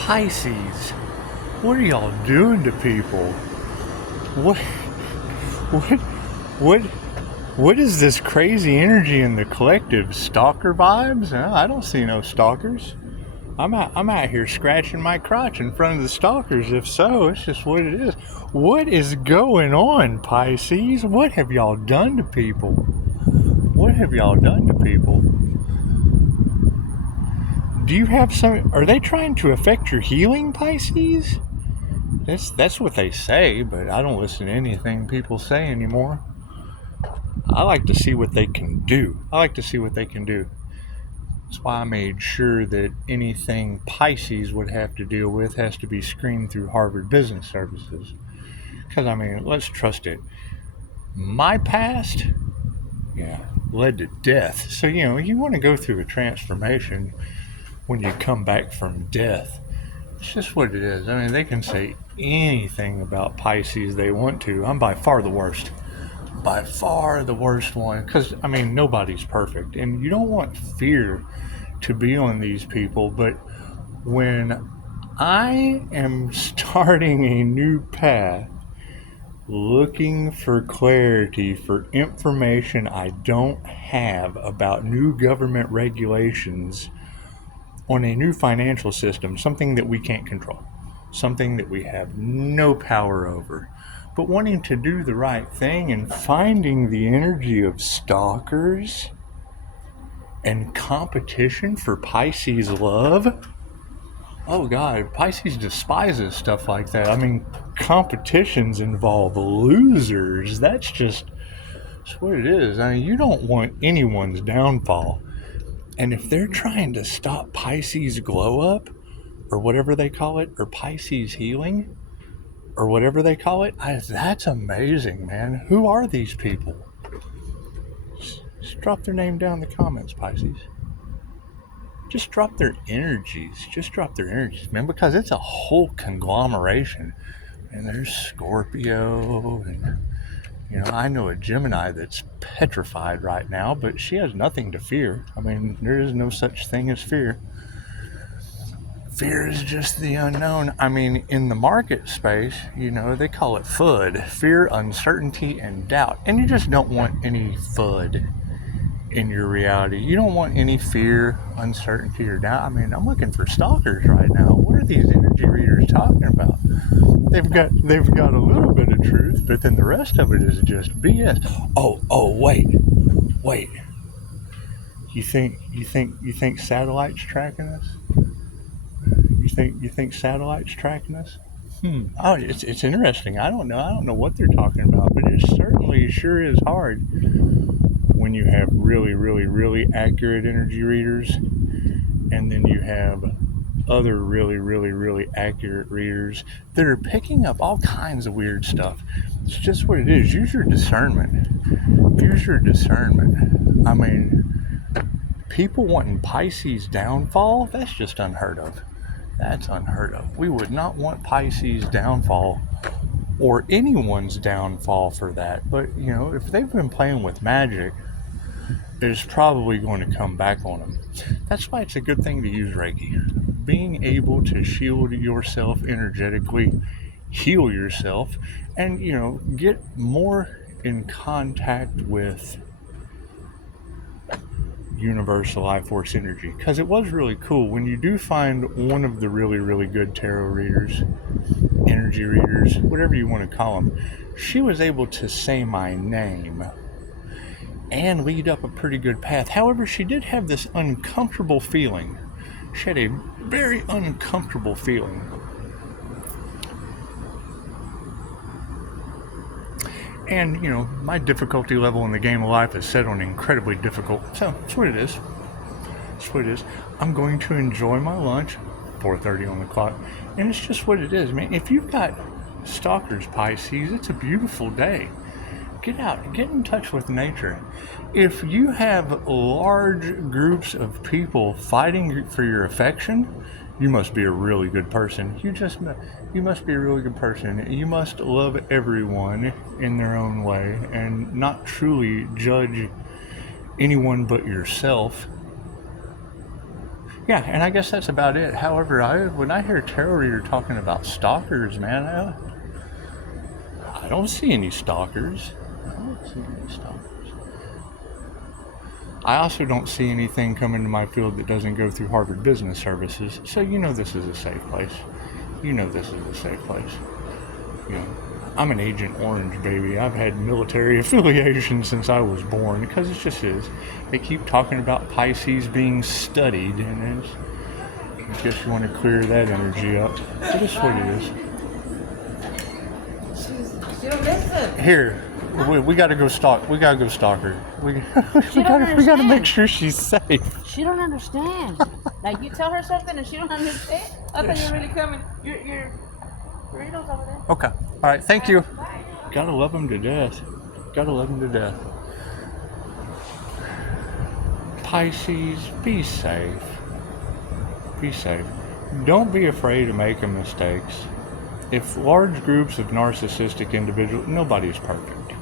Pisces, what are y'all doing to people? What, what, what, what is this crazy energy in the collective? Stalker vibes? I don't see no stalkers. I'm out here scratching my crotch in front of the stalkers. If so, it's just what it is. What is going on, Pisces? What have y'all done to people? What have y'all done to people? Do you have some... Are they trying to affect your healing, Pisces? That's what they say, but I don't listen to anything people say anymore. I like to see what they can do. That's why I made sure that anything Pisces would have to deal with has to be screened through Harvard Business Services. Because, let's trust it. My past, led to death. So, you want to go through a transformation when you come back from death. It's just what it is. They can say anything about Pisces they want to. I'm by far the worst. By far the worst one. Because, nobody's perfect. And you don't want fear to be on these people. But when I am starting a new path, looking for clarity for information I don't have about new government regulations on a new financial system, something that we can't control, something that we have no power over, but wanting to do the right thing and finding the energy of stalkers and competition for Pisces love. Oh God, Pisces despises stuff like that. Competitions involve losers. That's what it is. You don't want anyone's downfall. And if they're trying to stop Pisces glow up, or whatever they call it, or Pisces healing, or whatever they call it, that's amazing, man. Who are these people? Just drop their name down in the comments, Pisces. Just drop their energies, man, because it's a whole conglomeration. And there's Scorpio, and I know a Gemini that's petrified right now, but she has nothing to fear. There is no such thing as fear. Fear is just the unknown. In the market space, they call it FUD, fear, uncertainty, and doubt. And you just don't want any FUD in your reality. You don't want any fear, uncertainty, or doubt. I'm looking for stalkers right now. What are these energy readers talking about? They've got a little bit of truth, but then the rest of it is just BS. Oh, wait. You think satellites tracking us? You think satellites tracking us? Oh, it's interesting. I don't know what they're talking about, but it certainly sure is hard when you have really, really, really accurate energy readers, and then you have other really, really, really accurate readers that are picking up all kinds of weird stuff. It's just what it is. Use your discernment. People wanting Pisces downfall, that's just unheard of. That's unheard of. We would not want Pisces downfall, or anyone's downfall for that. But, if they've been playing with magic, it's probably going to come back on them. That's why it's a good thing to use Reiki. Being able to shield yourself energetically, heal yourself, and, get more in contact with universal life force energy. Because it was really cool when you do find one of the really, really good tarot readers, energy readers, whatever you want to call them, she was able to say my name and lead up a pretty good path. However, she did have this uncomfortable feeling. She had a very uncomfortable feeling. And, my difficulty level in the game of life is set on incredibly difficult. So, that's what it is. I'm going to enjoy my lunch, 4:30 on the clock. And it's just what it is, man. If you've got stalkers, Pisces, it's a beautiful day. Get out, get in touch with nature. If you have large groups of people fighting for your affection, you must be a really good person. You must be a really good person. You must love everyone in their own way and not truly judge anyone but yourself. Yeah, and I guess that's about it. However, when I hear tarot reader talking about stalkers, man, I don't see any stalkers. I don't see any stalkers. I also don't see anything come into my field that doesn't go through Harvard Business Services. So this is a safe place. This is a safe place. I'm an Agent Orange, baby. I've had military affiliation since I was born, because it just is. They keep talking about Pisces being studied, and I guess you want to clear that energy up. But it's what it is. She don't listen. Here, we got to go stalk. We got to go stalk her. We got to make sure she's safe. She don't understand. Like, you tell her something and she don't understand. I thought you're really coming. Your burritos over there. Okay. All right. Thank you. Bye. Gotta love them to death. Gotta love them to death. Pisces, be safe. Be safe. Don't be afraid of making mistakes. If large groups of narcissistic individuals, nobody's perfect.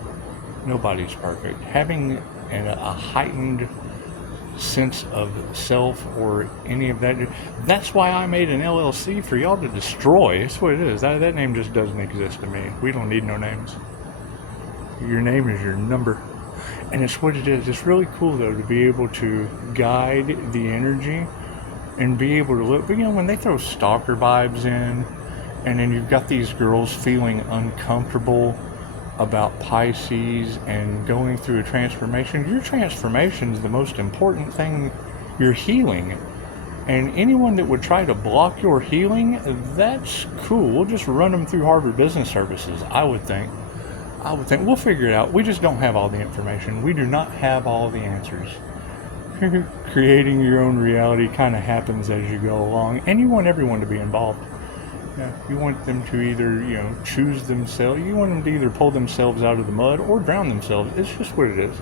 Nobody's perfect. Having a heightened sense of self or any of that, that's why I made an LLC for y'all to destroy. That's what it is. That name just doesn't exist to me. We don't need no names. Your name is your number. And it's what it is. It's really cool, though, to be able to guide the energy and be able to look. But, when they throw stalker vibes in, and then you've got these girls feeling uncomfortable about Pisces and going through a transformation. Your transformation is the most important thing. You're healing. And anyone that would try to block your healing, that's cool. We'll just run them through Harvard Business Services, I would think. We'll figure it out. We just don't have all the information. We do not have all the answers. Creating your own reality kind of happens as you go along. And you want everyone to be involved. Yeah, you want them to either, choose themselves. You want them to either pull themselves out of the mud or drown themselves. It's just what it is.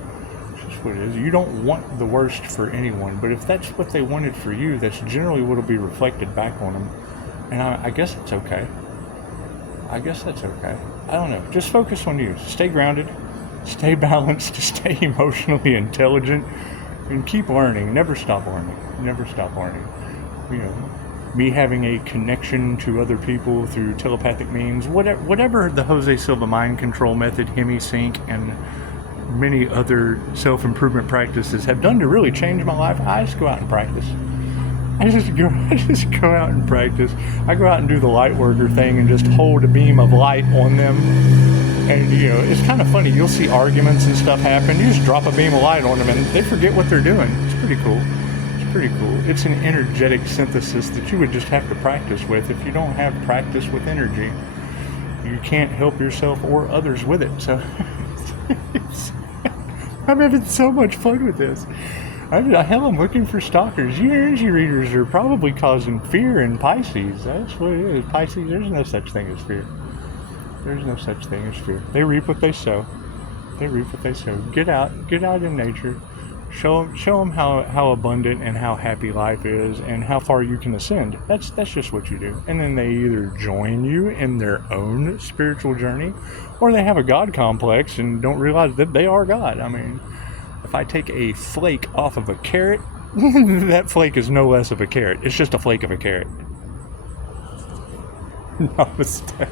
It's just what it is. You don't want the worst for anyone, but if that's what they wanted for you, that's generally what will be reflected back on them. And I guess it's okay. I guess that's okay. I don't know. Just focus on you. Stay grounded. Stay balanced. Stay emotionally intelligent. And keep learning. Never stop learning. Never stop learning. Me having a connection to other people through telepathic means, whatever the Jose Silva mind control method, Hemi-Sync, and many other self-improvement practices have done to really change my life, I just go out and practice. I just go out and practice. I go out and do the light worker thing and just hold a beam of light on them. And, it's kind of funny. You'll see arguments and stuff happen. You just drop a beam of light on them and they forget what they're doing. It's pretty cool. Pretty cool. It's an energetic synthesis that you would just have to practice with. If you don't have practice with energy, you can't help yourself or others with it. So I'm having so much fun with this. I'm looking for stalkers. You energy readers are probably causing fear in Pisces. That's what it is. Pisces, there's no such thing as fear. There's no such thing as fear. They reap what they sow. They reap what they sow. Get out in nature. Show them how abundant and how happy life is and how far you can ascend. That's just what you do. And then they either join you in their own spiritual journey, or they have a God complex and don't realize that they are God. I mean, if I take a flake off of a carrot, that flake is no less of a carrot. It's just a flake of a carrot. Namaste.